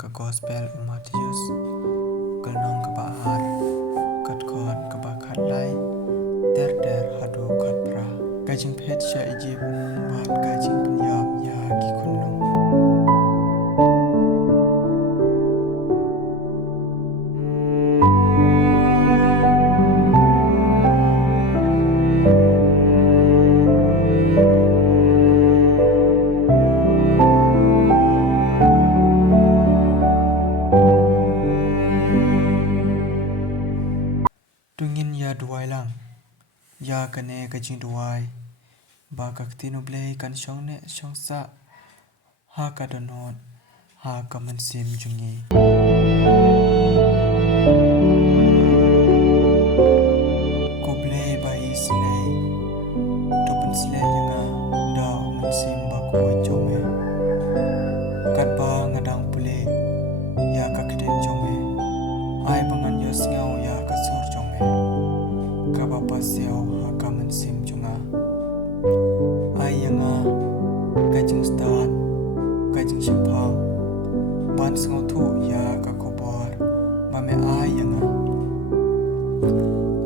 ke gospel Matius galnong ke bahar kat kon ke bakat lai der hadu kat pra gajing phet sha Egypt bat gajing Punjab ya ki kunlong tungin ya duai lang ya kane gajing duai ba kaktinu blei kan shong ne shong sa ha ka donot ha ka man sim jungi ko blei ba islei to pen slei yanga da man sim ba ko chome kat ba ngadang pule ya ka kden chome ai bangan yos ngau ya ka sur chome ka ba pasiao ha ka man sim junga ai yanga gajing start gajing shimpang ban sngau thu ya ka kobor ma me ai yanga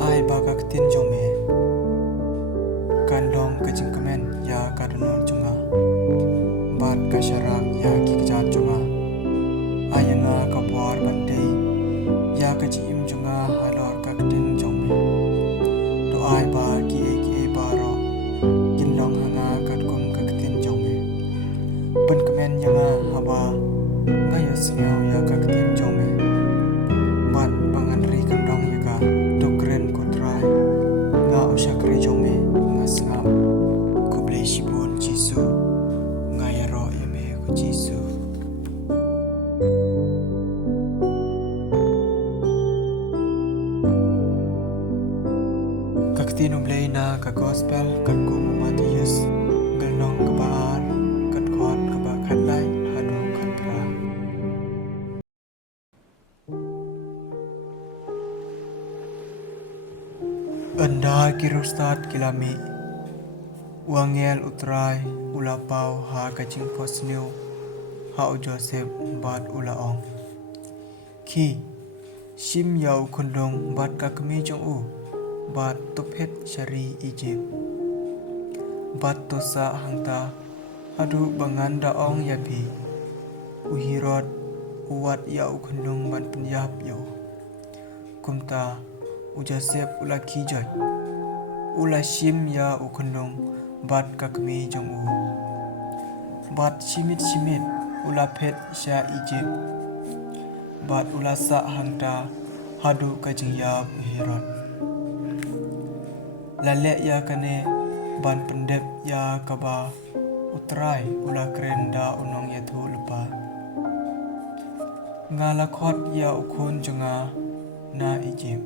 ai ba ka ktin jome kan long gajing kamen ya ka donon junga bat ka sharak ya ki kjat junga ai yanga ka bor ban dei ya ka ji im junga halor ka ktin jome to ai ba ki ba ro kin long hanga kat kum ka ktin jome pen kamen yanga haba ngaya singau ya ka ktin jome bat bangan ri kan dong ya ka to kren ko trai nga ushakri jome nga singam ko blei shibun jisu ngaya ro yame ko jisu kaktinu blei na ka gospel kat ko Matius galnong ka bahar kat kon ka ba khat lai hadu khat pra anda kirustat kilami wangel utrai ulapau ha kaching posniu ha u Joseph bat ulaong ki shim yau kundong bat ka kami jong u bat tophet shari Egypt bat tosa hangta adu bangan daong yabi uhirot uwat yau kundong ban Punjab yo kumta u Joseph ula kijot ula shim ya u kundong bat ka kami jong u bat shimit ula phet sha Egypt bat ula sa hangta hadu kajing ya uhirot lale ya kane ban pendep ya kaba utrai ula krenda unong ya thu lupa ngala khot ya ukhun junga na Egypt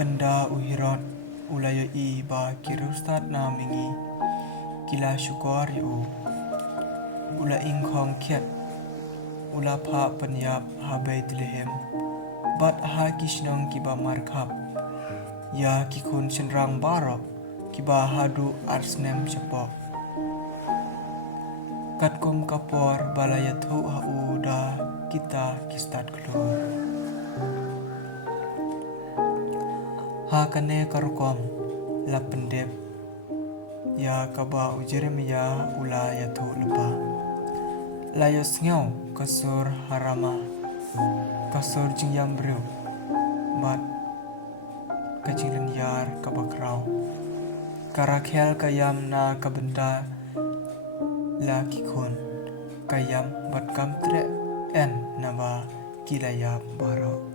anda uhirot ula yo I ba kirustat na mingi kila syukor yu ula ingkhong khet ula pha Punjab ha Bethlehem bat ha kishnong kiba markhap ya kikun senrang barok kiba hadu arsnem sepok katkum kapor balaya thu ha uda kita kistat klur ha kane karukom la pendep ya kaba ujeremia ula ya thu lepa layos ngau kasur harama kasur jingyam breu mat kajilan yar kabakrau karakhel kayam na kabenda la kikun kayam bat kamtre en naba kilaya baro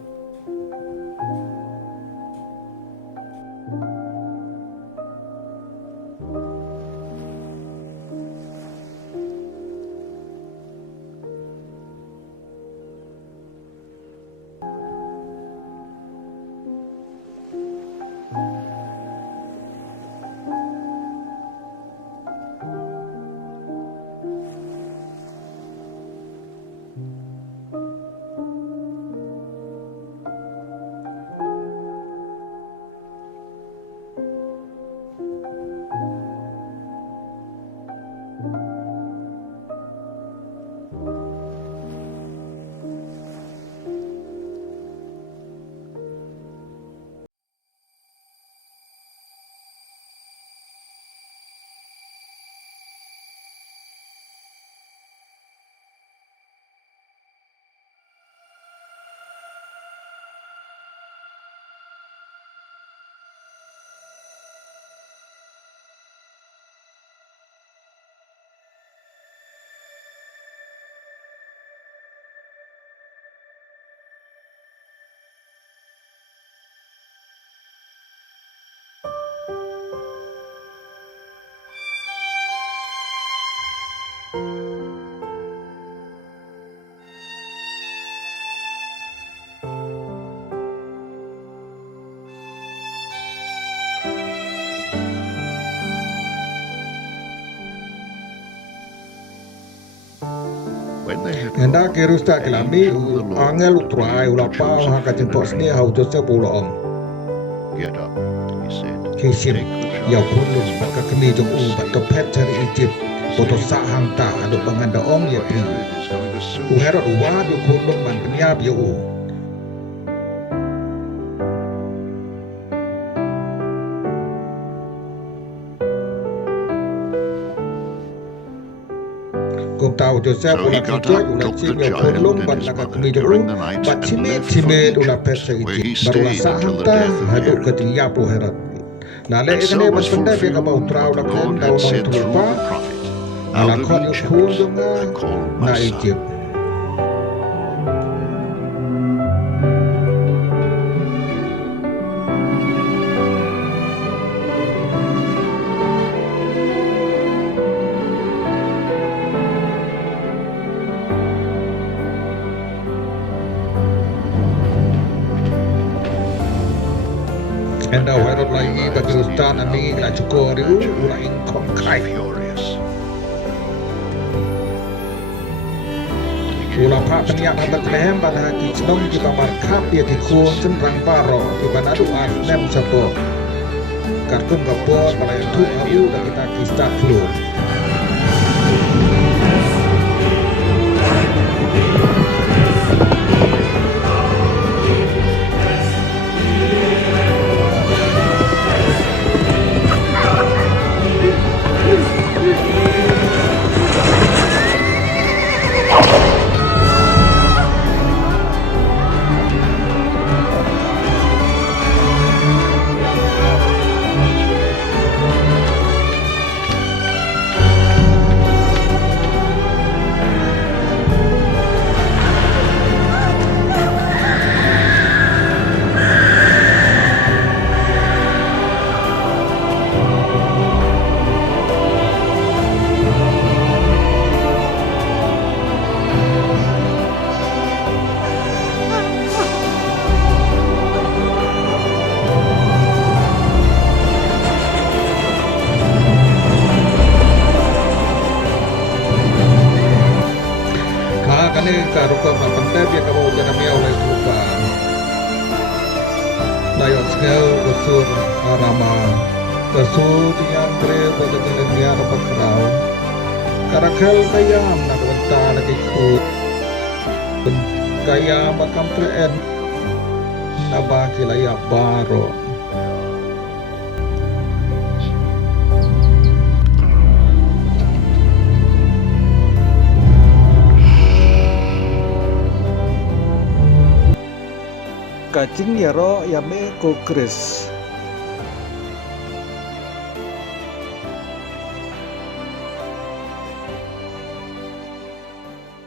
Hendak kirus tak kelami angel utrai ulapau haka jempok sini hau Joseph uloong. Get up, he said. Kisim yau punung maka kemi jong bato pet cari Egypt boto sahang ta adu banganda ong ya pri. Herod is going to soon Herod uwad yu punung man penyab yu. Kung tao Joseph So he ulat got hijau up, ulat took sim the yau child punung and bat his laka mother kemi jong during the night bat and cimet left for cimet Egypt, ulat pet sa where he Egypt barulah stayed sahang until the ta death of hadu Herod. ketingyapu Herod. Nale And so ekane was bat pendek dia kabau fulfilled trau what the lakem Lord daun had daun said through terlupa. the prophet. Ala Out of kon yu Egypt pun I jonga called na my son. Egypt. Enda Herod lagi bagi ustaz ani la cukur yu ula ingkong kai. Furious. Ula pak peniak habat lehem pada hati senong di pamar kap ya di kuon cenrang baro di mana doa nem sapo. Kartun kapor pada yang tu abu dan kita kisah flu. Kani karupa mapantay dia kabau janam ya oleh lupa. Layot skel usur arama. Kasut yang kre pada jalan dia dapat kerau. Karakel kayam nak bentar lagi ku. Kayam bakam treen. Nabaki layak baro. Kacing yaro yame ko Chris